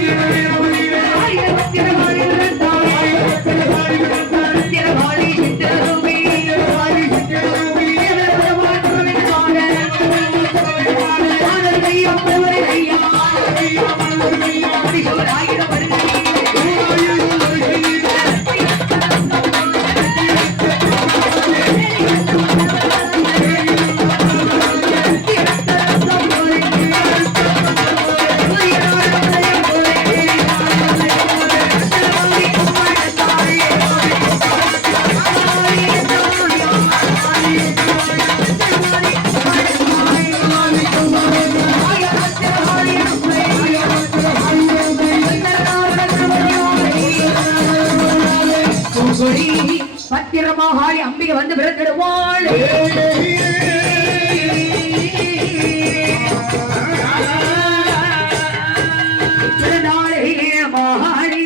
you. சொல்லி பத்திரமாக அம்பிகை வந்து பிறந்திடுவாள் மகாரி